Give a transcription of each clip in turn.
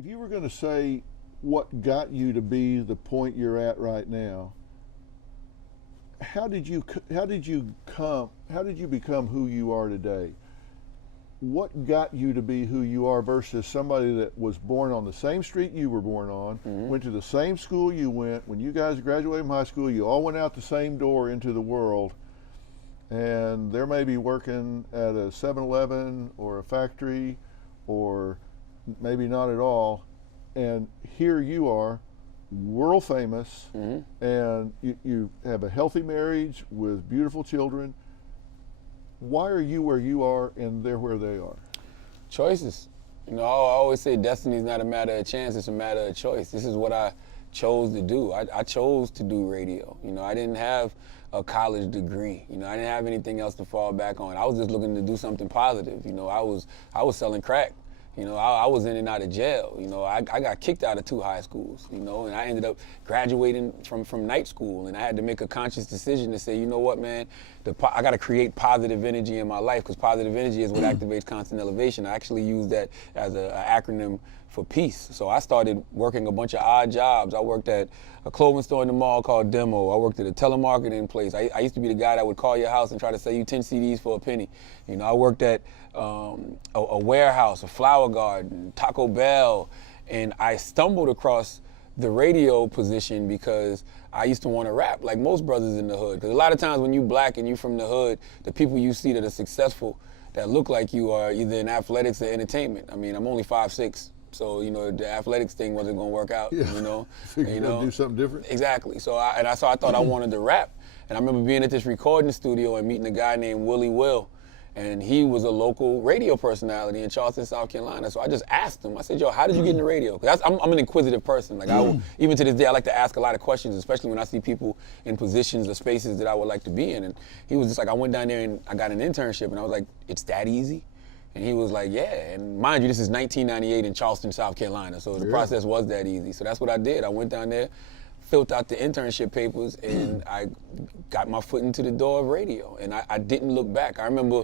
If you were going to say what got you to be the point you're at right now, how did you become who you are today? What got you to be who you are versus somebody that was born on the same street you were born on, went to the same school you went, when you guys graduated from high school, you all went out the same door into the world, and they're maybe working at a 7-Eleven or a factory, or maybe not at all, and here you are, world famous, and you have a healthy marriage with beautiful children. Why are you where you are and they're where they are? Choices. You know, I always say destiny is not a matter of chance, it's a matter of choice. This is what I chose to do. I chose to do radio. You know, I didn't have a college degree. You know, I didn't have anything else to fall back on. I was just looking to do something positive. You know, I was selling crack. You know, I was in and out of jail. You know, I got kicked out of 2 high schools, you know, and I ended up graduating from night school, and I had to make a conscious decision to say, you know what, man, I got to create positive energy in my life, because positive energy is what activates constant elevation. I actually use that as an acronym for peace. So I started working a bunch of odd jobs. I worked at a clothing store in the mall called Demo. I worked at a telemarketing place. I used to be the guy that would call your house and try to sell you 10 CDs for a penny. You know, I worked at a warehouse, a flower garden, Taco Bell, and I stumbled across the radio position because I used to want to rap like most brothers in the hood. Because a lot of times when you black and you from the hood, the people you see that are successful, that look like you, are either in athletics or entertainment. I mean, I'm only 5'6". So, you know, the athletics thing wasn't going to work out, you know. You know, do something different. Exactly. So I thought I wanted to rap. And I remember being at this recording studio and meeting a guy named Willie Will. And he was a local radio personality in Charleston, South Carolina. So I just asked him, I said, yo, how did you get in the radio? Because I'm an inquisitive person. Like, even to this day, I like to ask a lot of questions, especially when I see people in positions or spaces that I would like to be in. And he was just like, I went down there and I got an internship. And I was like, it's that easy? And he was like, yeah. And mind you, this is 1998 in Charleston, South Carolina. So the process was that easy. So that's what I did. I went down there, filled out the internship papers, and I got my foot into the door of radio. And I didn't look back. I remember,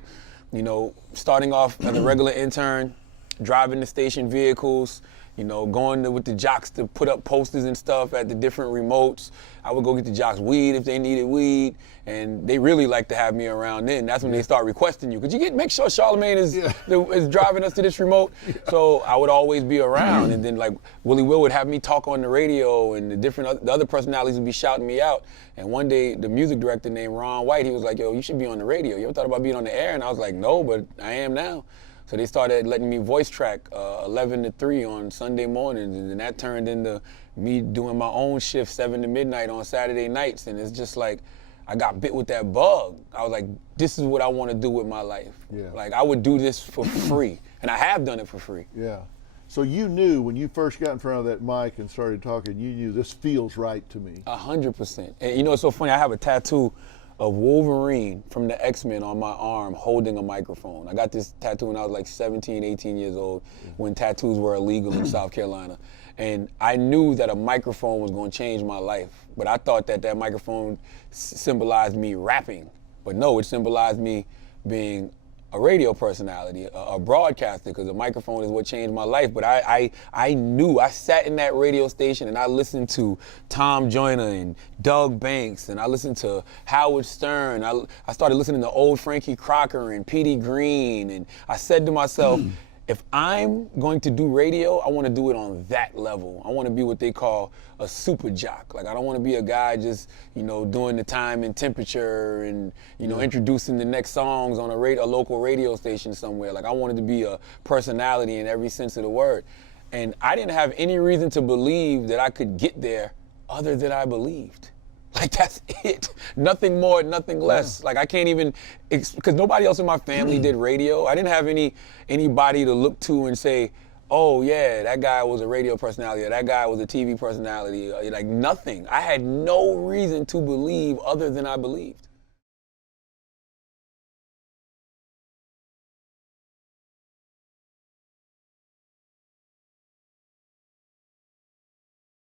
you know, starting off as a regular intern, driving the station vehicles, you know, going with the jocks to put up posters and stuff at the different remotes. I would go get the jocks weed if they needed weed, and they really like to have me around then. That's when they start requesting you. Could you make sure Charlamagne is driving us to this remote? So I would always be around, and then like Willie Will would have me talk on the radio, and the other personalities would be shouting me out. And one day, the music director named Ron White, he was like, yo, you should be on the radio. You ever thought about being on the air? And I was like, no, but I am now. So they started letting me voice track 11 to 3 on Sunday mornings, and then that turned into me doing my own shift 7 to midnight on Saturday nights. And it's just like, I got bit with that bug. I was like, this is what I want to do with my life. Yeah. Like, I would do this for free, and I have done it for free. Yeah. So you knew when you first got in front of that mic and started talking, you knew this feels right to me. 100%. And you know, it's so funny, I have a tattoo of Wolverine from the X-Men on my arm holding a microphone. I got this tattoo when I was like 17, 18 years old, when tattoos were illegal in South Carolina. And I knew that a microphone was going to change my life, but I thought that that microphone symbolized me rapping. But no, it symbolized me being a radio personality, a broadcaster, because the microphone is what changed my life. But I knew, I sat in that radio station and I listened to Tom Joyner and Doug Banks, and I listened to Howard Stern. I started listening to old Frankie Crocker and Petey Green, and I said to myself, if I'm going to do radio, I want to do it on that level. I want to be what they call a super jock. Like, I don't want to be a guy just, you know, doing the time and temperature and, you know, introducing the next songs on a local radio station somewhere. Like, I wanted to be a personality in every sense of the word. And I didn't have any reason to believe that I could get there other than I believed. Like, that's it. Nothing more, nothing less. Like, I can't even, because nobody else in my family did radio. I didn't have anybody to look to and say, oh yeah, that guy was a radio personality, or that guy was a TV personality. Like, nothing. I had no reason to believe other than I believed.